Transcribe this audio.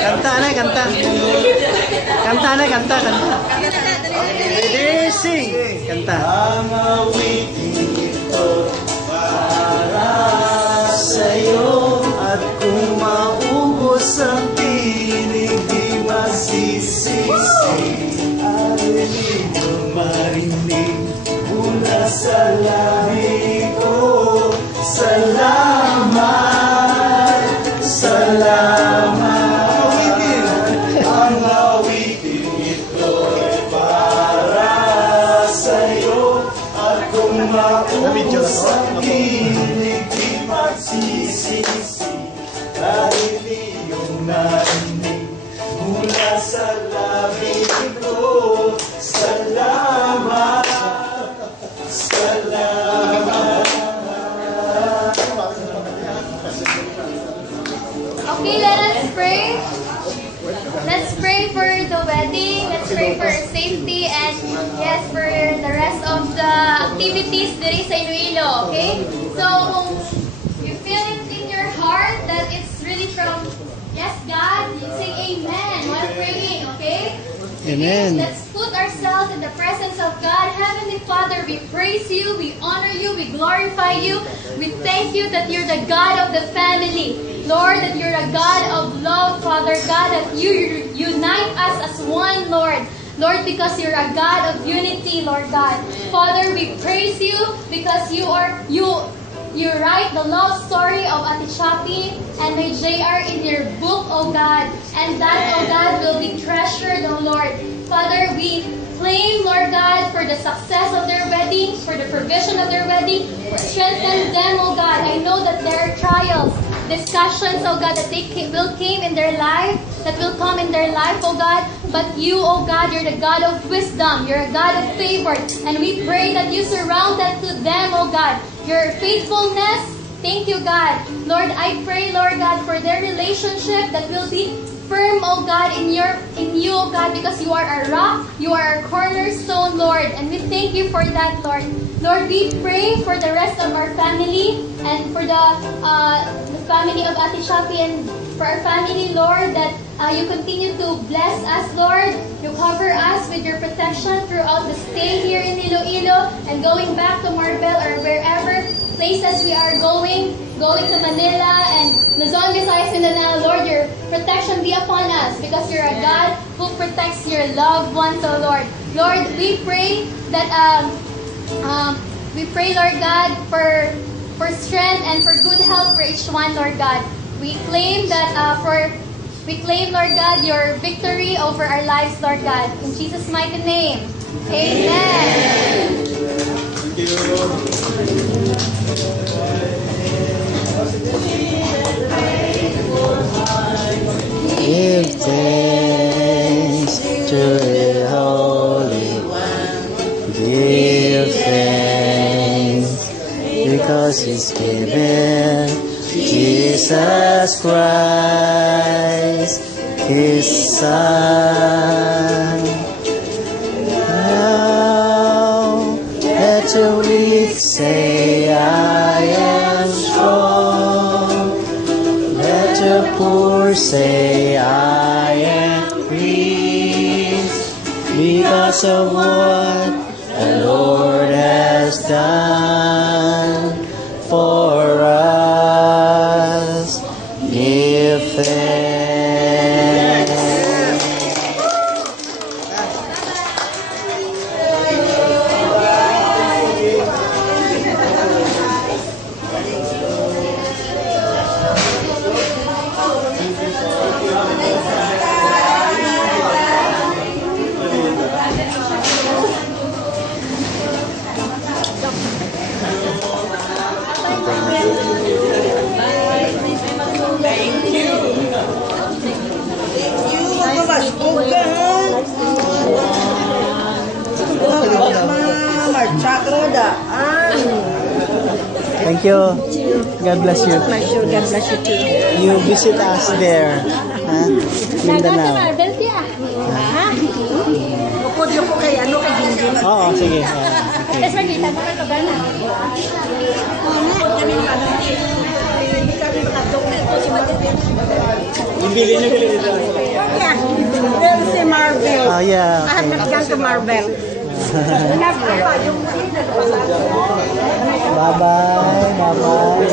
Kanta na, kanta. Kanta na, kanta, kanta. Ready, sing. Kanta. Ang awiting ito para sa'yo. At kung maubos ang tinig, di masisisi. Arinig mo marinig mula sa labi ko. Salamat, salamat. Ang awitin ito'y para sa'yo. At kung maubos ang tinig, di magsisisi. Dahil iyong narinig mula sa labi ko. Salamat, salamat. Okay, let us pray. Let's pray for the wedding. Let's pray for safety and yes, for the rest of the activities diri sa Iloilo. Okay? So, you feel it in your heart that it's really from yes, God. You say amen while praying. Okay? Amen. Let's put ourselves in the presence of God. Heavenly Father, we praise you, we honor you, we glorify you. We thank you that you're the God of the family. Lord, that you're a God of love, Father God, that you unite us as one, Lord. Lord, because you're a God of unity, Lord God. Father, we praise you because you write the love story of Ate Chappie and my JR in your book, oh God. And that, oh God, will be treasured, oh Lord. Father, we claim, Lord God, for the success of their wedding, for the provision of their wedding. Strengthen them, oh God. I know that there are trials, discussions, oh God, that will came in their life, that will come in their life, oh God. But you, oh God, you're the God of wisdom. You're a God of favor. And we pray that you surround that to them, oh God. Your faithfulness, thank you, God. Lord, I pray, Lord God, for their relationship that will be firm, oh God, in you, oh God, because you are our rock, you are our cornerstone, Lord. And we thank you for that, Lord. Lord, we pray for the rest of our family and for the family of Ate Chappie and for our family, Lord, that you continue to bless us, Lord. You cover us with your protection throughout the stay here in Iloilo and going back to Marbel or wherever places we are going to Manila and Luzon, Visayas, Mindanao. Lord, your protection be upon us because you're a God who protects your loved ones, oh Lord. Lord, we pray that Lord God, for strength and for good health for each one, Lord God. We claim that Lord God, your victory over our lives, Lord God. In Jesus' mighty name. Amen. Thank you. Give thanks to the Holy One. Give thanks because He's given Jesus Christ, His Son. Now let the weak say, I am strong. Let the poor say, I am free, because of what the Lord has done for us. Give thanks. Thank you. God bless you. God bless you too. You visit us there. Mindanao. Pwede ko kay ano kay Gingging. Oo, sige. Tapos magkita mo kay Kabana. Bili niyo dito. Yeah, there's si Marvel. Oh, yeah. I have not gone to Marvel. Bye-bye. Bye-bye. God bless.